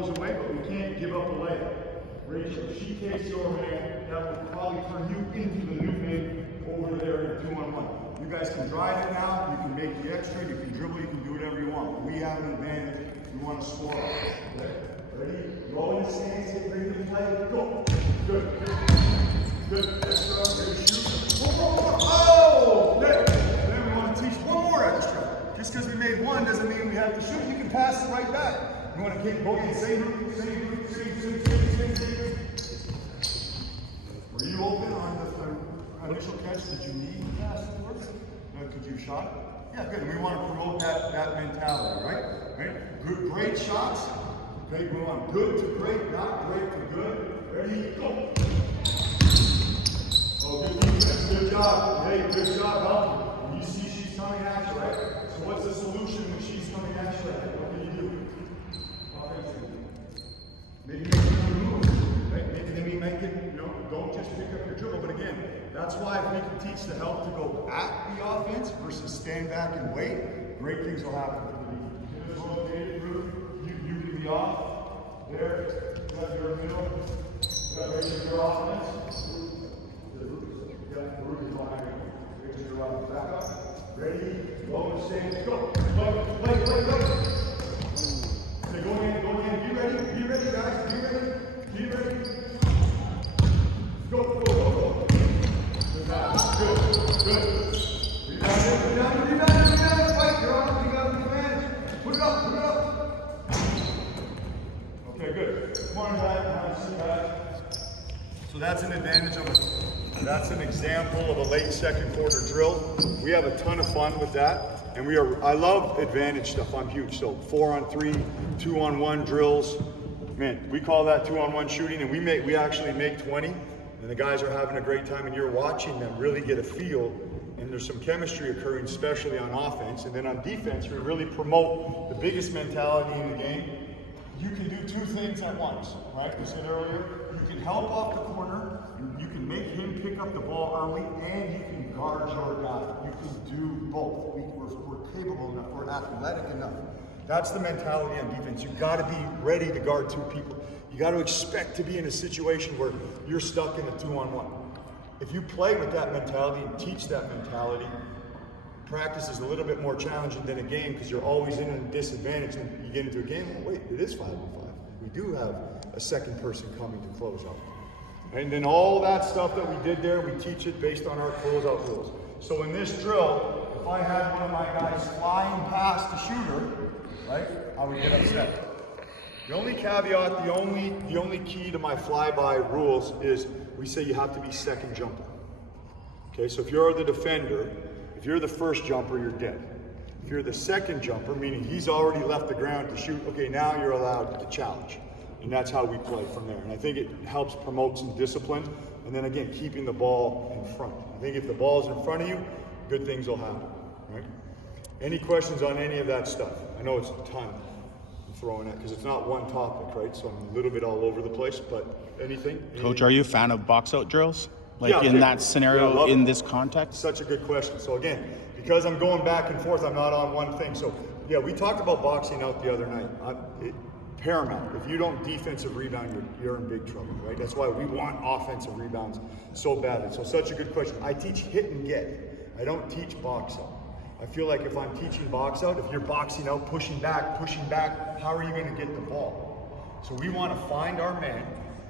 goes away, but we can't give up a layup. Rachel, if she takes your man, that will probably turn you into the new man over there in 2-on-1. You guys can drive it now, you can make the extra, you can dribble, you can do whatever you want. But we have an advantage, we want to score. Okay? Ready? Roll in the stance, hit, bring the play, go. Good. Good. Extra, ready, shoot. One more. Oh! Good. And then we want to teach one more extra. Just because we made one doesn't mean we have to shoot. You can pass it right back. You want to keep going, same route, same route, same. Were you open on the initial catch? Did you need to pass it first? Could you shot it? Yeah, good. And we want to promote that mentality, right? Right? Good, great shots. Great, move on. Good to great, not great to good. Ready, go. Oh, good defense. Good job. Hey, good job, Alfie. You see she's coming at you, right? So what's the solution when she's coming at you? What can you do? Maybe make another move. Right? Maybe make it, don't just pick up your dribble. But again, that's why if we can teach the help to go at the offense versus stand back and wait, great things will happen. You can be off. There, you got your middle. You got ready to your offense. The root is behind you. Ready to your offense. Back up. Ready, roll the stance, go. Play. Okay, go in. Be ready, guys. Be ready. Go. Good. Rebound. Fight, you're on. You got the advantage. Put it up. Okay, good. Come on, guys. So that's an advantage of that's an example of a late second quarter drill. We have a ton of fun with that. And I love advantage stuff. I'm huge. So 4-on-3, 2-on-1 drills. Man, we call that 2-on-1 shooting, and we actually make 20, and the guys are having a great time, and you're watching them really get a feel, and there's some chemistry occurring, especially on offense. And then on defense, we really promote the biggest mentality in the game. You can do two things at once, right? We said earlier, you can help off the corner, you can make him pick up the ball early, and you can guard your guy. You can do both. We're capable enough, we're athletic enough. That's the mentality on defense. You've got to be ready to guard two people. You got to expect to be in a situation where you're stuck in a 2-on-1. If you play with that mentality and teach that mentality, practice is a little bit more challenging than a game because you're always in a disadvantage. And you get into a game, oh, wait, it is 5-on-5. We do have a second person coming to close out. And then all that stuff that we did there, we teach it based on our closeout rules. So in this drill, if I had one of my guys flying past the shooter, right, I would get upset. The only caveat, the only key to my flyby rules is we say you have to be second jumper. Okay, so if you're the defender, if you're the first jumper, you're dead. If you're the second jumper, meaning he's already left the ground to shoot, okay, now you're allowed to challenge. And that's how we play from there. And I think it helps promote some discipline. And then again, keeping the ball in front. I think if the ball's in front of you, good things will happen, right? Any questions on any of that stuff? I know it's a ton I'm throwing at because it's not one topic, right? So I'm a little bit all over the place, but anything? Coach, are you a fan of box out drills? Like yeah, in that scenario, yeah, in this context? Such a good question. So again, because I'm going back and forth, I'm not on one thing. So yeah, we talked about boxing out the other night. Paramount. If you don't defensive rebound, you're in big trouble, right? That's why we want offensive rebounds so badly. So such a good question. I teach hit and get. I don't teach box out. I feel like if I'm teaching box out, if you're boxing out, pushing back, how are you going to get the ball? So we want to find our man,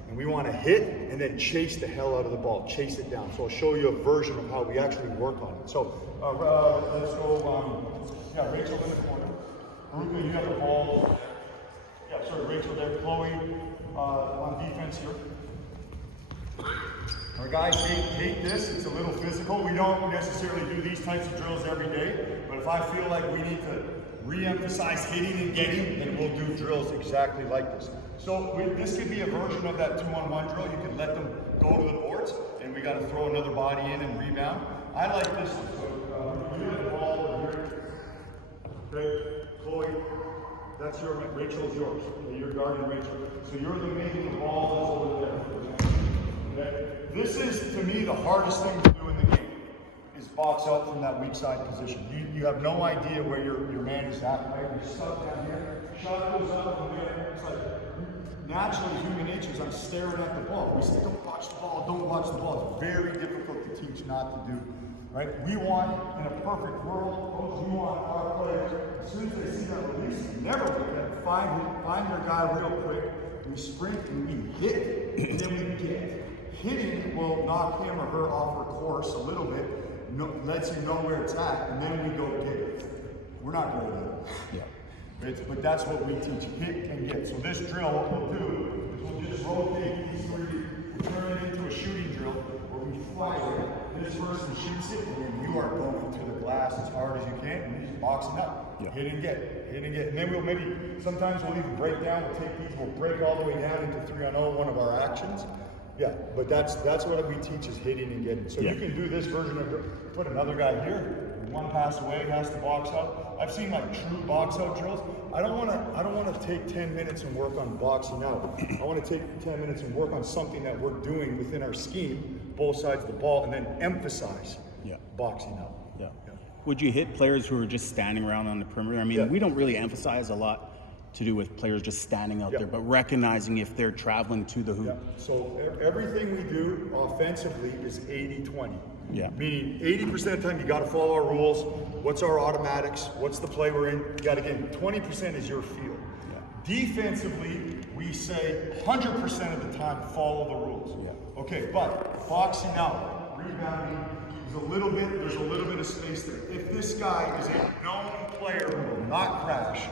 and we want to hit and then chase the hell out of the ball, chase it down. So I'll show you a version of how we actually work on it. So let's go, Rachel in the corner. Ruka, you have the ball. Yeah, sorry, Rachel there. Chloe on defense here. Our guys hate this. It's a little physical. We don't necessarily do these types of drills every day, but if I feel like we need to re-emphasize hitting and getting, then we'll do drills exactly like this. So this could be a version of that 2-on-1 drill. You could let them go to the boards, and we got to throw another body in and rebound. I like this one. So you have the ball over here. Okay, Chloe. That's your, Rachel's yours. You're guarding Rachel. So you're the making the ball that's over there. Okay? This is, to me, the hardest thing to do in the game, is box out from that weak side position. You have no idea where your man is at, right? You're stuck down here. Shot goes up from there. It's like, naturally human nature is I'm staring at the ball. We say, don't watch the ball, don't watch the ball. It's very difficult to teach not to do, right? We want, in a perfect world, coach, we want our players, as soon as they see that release, never look at it, find their guy real quick, we sprint and we hit, and then we get. Hitting will knock him or her off her course a little bit, lets you know where it's at, and then we go get it. We're not good at it. Yeah. But that's what we teach, hit and get. So this drill, what we'll do is we'll just rotate these three, turn it into a shooting drill where we fire it, this person shoots it, and then you are going to the glass as hard as you can, and you just box it up. Yeah. Hit and get, hit and get. And then we'll sometimes we'll even break down, we'll take these, we'll break all the way down into 3-on-0, one of our actions. Yeah, but that's what we teach is hitting and getting. So you can do this version of put another guy here, one pass away, has to box out. I've seen like true box out drills. I don't want to take 10 minutes and work on boxing out. I want to take 10 minutes and work on something that we're doing within our scheme, both sides of the ball, and then emphasize boxing out. Yeah. Would you hit players who are just standing around on the perimeter? I mean, we don't really emphasize a lot to do with players just standing out there, but recognizing if they're traveling to the hoop. Yeah. So everything we do offensively is 80-20. Yeah. Meaning 80% of the time you got to follow our rules. What's our automatics? What's the play we're in? You got to get 20% is your field. Yeah. Defensively, we say 100% of the time follow the rules. Yeah. Okay, but boxing out, rebounding, there's a little bit of space there. If this guy is a known player who will not crash,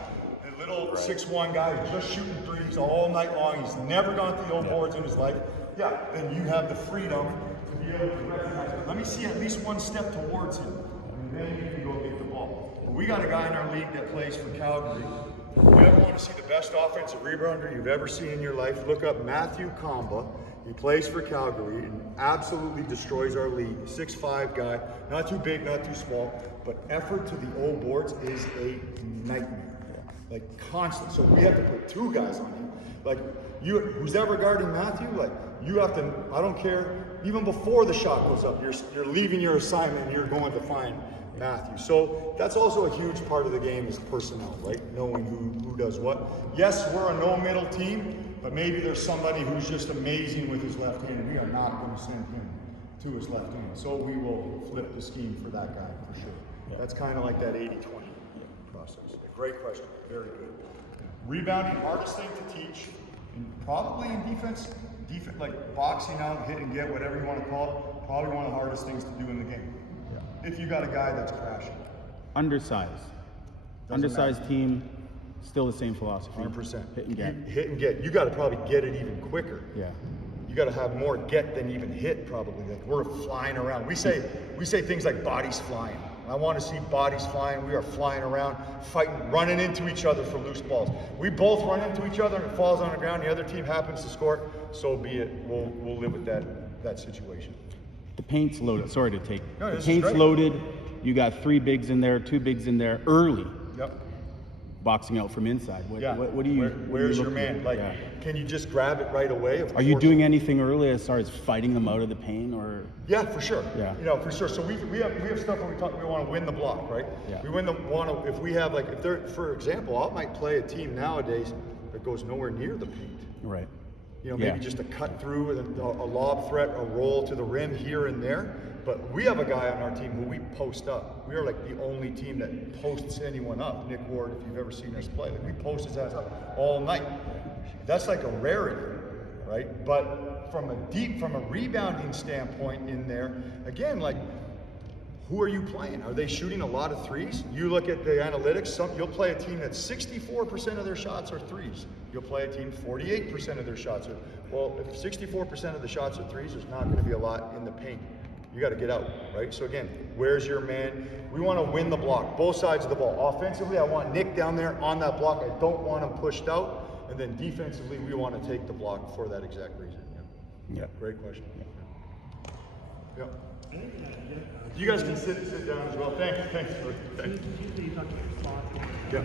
little 6'1" guy who's just shooting threes all night long, he's never gone to the old boards in his life, then you have the freedom to be able to recognize it. Let me see at least one step towards him, and then you can go get the ball. But we got a guy in our league that plays for Calgary. If you ever want to see the best offensive rebounder you've ever seen in your life, look up Matthew Kamba. He plays for Calgary and absolutely destroys our league. 6'5" guy, not too big, not too small, but effort to the old boards is a nightmare. Like constant. So we have to put two guys on him. Like who's ever guarding Matthew, like you have to, I don't care, even before the shot goes up, you're leaving your assignment and you're going to find Matthew. So that's also a huge part of the game is personnel, right? Knowing who does what. Yes, we're a no middle team, but maybe there's somebody who's just amazing with his left hand. We are not going to send him to his left hand. So we will flip the scheme for that guy for sure. Yeah. That's kind of like that 80-20 process. Great question. Very good. Rebounding, hardest thing to teach, and probably in defense, like boxing out, hit and get, whatever you want to call it, probably one of the hardest things to do in the game. Yeah. If you got a guy that's crashing. Undersized. Undersized team, still the same philosophy. 100%. Hit and get. Hit and get. You got to probably get it even quicker. Yeah. You got to have more get than even hit, probably. Like we're flying around. We say things like bodies flying. I want to see bodies flying. We are flying around, fighting, running into each other for loose balls. We both run into each other and it falls on the ground. The other team happens to score. So be it. We'll live with that situation. The paint's loaded. Sorry to take. No, the paint's loaded. You got 3 bigs in there, 2 bigs in there early. Yep. Boxing out from inside. What do you? Where's your man? Like, can you just grab it right away? Are you doing anything early as far as fighting them out of the paint, or? Yeah, for sure. Yeah. For sure. So we have stuff when we want to win the block, right? Yeah. We if we have if they're, for example, I might play a team nowadays that goes nowhere near the paint. Right. Maybe just a cut through, a lob threat, a roll to the rim here and there. But we have a guy on our team who we post up. We are like the only team that posts anyone up. Nick Ward, if you've ever seen us play, we post his ass up all night. That's like a rarity, right? But from a rebounding standpoint in there, again, like, who are you playing? Are they shooting a lot of threes? You look at the analytics, you'll play a team that's 64% of their shots are threes. You'll play a team 48% of their shots are, well, if 64% of the shots are threes, there's not gonna be a lot in the paint. You got to get out, right? So again, where's your man? We want to win the block, both sides of the ball. Offensively, I want Nick down there on that block. I don't want him pushed out. And then defensively, we want to take the block for that exact reason. Yeah. Great question. Yeah. You guys can sit down as well. Thanks. Yeah.